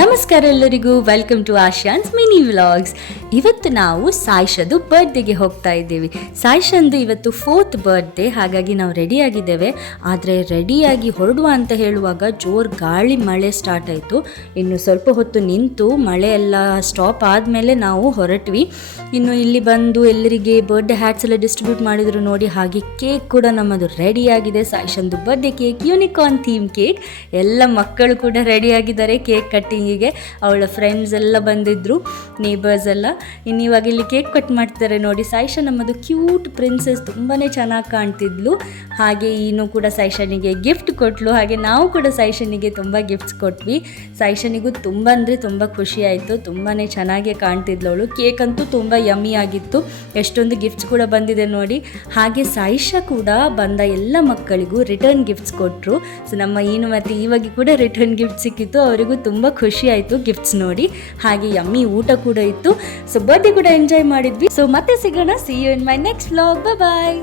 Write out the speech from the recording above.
ನಮಸ್ಕಾರ ಎಲ್ಲರಿಗೂ, welcome to ಆಶಾನ್ಸ್ mini vlogs. ಇವತ್ತು ನಾವು ಸಾಯಿಷದು ಬರ್ತ್ಡೇಗೆ ಹೋಗ್ತಾ ಇದ್ದೀವಿ. ಸಾಯಿಷಂದು ಇವತ್ತು 4th ಬರ್ತ್ಡೇ, ಹಾಗಾಗಿ ನಾವು ರೆಡಿಯಾಗಿದ್ದೇವೆ. ಆದರೆ ರೆಡಿಯಾಗಿ ಹೊರಡುವ ಅಂತ ಹೇಳುವಾಗ ಜೋರು ಗಾಳಿ ಮಳೆ ಸ್ಟಾರ್ಟ್ ಆಯಿತು. ಇನ್ನು ಸ್ವಲ್ಪ ಹೊತ್ತು ನಿಂತು ಮಳೆ ಎಲ್ಲ ಸ್ಟಾಪ್ ಆದಮೇಲೆ ನಾವು ಹೊರಟ್ವಿ. ಇನ್ನು ಇಲ್ಲಿ ಬಂದು ಎಲ್ಲರಿಗೆ ಬರ್ತ್ಡೇ ಹ್ಯಾಟ್ಸ್ ಎಲ್ಲ ಡಿಸ್ಟ್ರಿಬ್ಯೂಟ್ ಮಾಡಿದ್ರು ನೋಡಿ. ಹಾಗೆ ಕೇಕ್ ಕೂಡ ನಮ್ಮದು ರೆಡಿಯಾಗಿದೆ. ಸಾಯಿಷಂದು birthday cake, unicorn theme cake. ಎಲ್ಲ ಮಕ್ಕಳು ಕೂಡ ರೆಡಿಯಾಗಿದ್ದಾರೆ ಕೇಕ್ ಕಟ್ಟಿಂಗಿಗೆ. ಅವಳ ಫ್ರೆಂಡ್ಸ್ ಎಲ್ಲ ಬಂದಿದ್ದರು, ನೇಬರ್ಸ್ ಎಲ್ಲ. ಇನ್ನು ಇವಾಗ ಇಲ್ಲಿ ಕೇಕ್ ಕಟ್ ಮಾಡ್ತಾರೆ ನೋಡಿ. ಸಾಯಿಷಾ ನಮ್ಮದು ಕ್ಯೂಟ್ ಪ್ರಿನ್ಸೆಸ್, ತುಂಬಾ ಚೆನ್ನಾಗಿ ಕಾಣ್ತಿದ್ಲು. ಹಾಗೆ ಈನು ಕೂಡ ಸಾಯಿಷನಿಗೆ ಗಿಫ್ಟ್ ಕೊಟ್ಟಳು. ಹಾಗೆ ನಾವು ಕೂಡ ಸಾಯಿಷನಿಗೆ ತುಂಬ ಗಿಫ್ಟ್ಸ್ ಕೊಟ್ವಿ. ಸಾಯಿಷನಿಗೂ ತುಂಬ ಅಂದರೆ ತುಂಬ ಖುಷಿ ಆಯಿತು. ತುಂಬಾ ಚೆನ್ನಾಗೇ ಕಾಣ್ತಿದ್ಲು ಅವಳು. ಕೇಕ್ ಅಂತೂ ತುಂಬ ಯಮ್ಮಿ ಆಗಿತ್ತು. ಎಷ್ಟೊಂದು ಗಿಫ್ಟ್ಸ್ ಕೂಡ ಬಂದಿದೆ ನೋಡಿ. ಹಾಗೆ ಸಾಯಿಷಾ ಕೂಡ ಬಂದ ಎಲ್ಲ ಮಕ್ಕಳಿಗೂ ರಿಟರ್ನ್ ಗಿಫ್ಟ್ಸ್ ಕೊಟ್ಟರು. ಸೊ ನಮ್ಮ ಈನು ಮತ್ತು ಇವಾಗ ಕೂಡ ರಿಟರ್ನ್ ಗಿಫ್ಟ್ ಸಿಕ್ಕಿತ್ತು. ಅವರಿಗೂ ತುಂಬ ಖುಷಿ ಆಯಿತು ಗಿಫ್ಟ್ಸ್ ನೋಡಿ. ಹಾಗೆ ಯಮ್ಮಿ ಊಟ ಕೂಡ ಇತ್ತು. ಸೊ ಬರ್ತ್ಡೇ ಕೂಡ ಎಂಜಾಯ್ ಮಾಡಿದ್ವಿ. ಸೊ ಮತ್ತೆ ಸಿಗೋಣ. See you in my next vlog. Bye.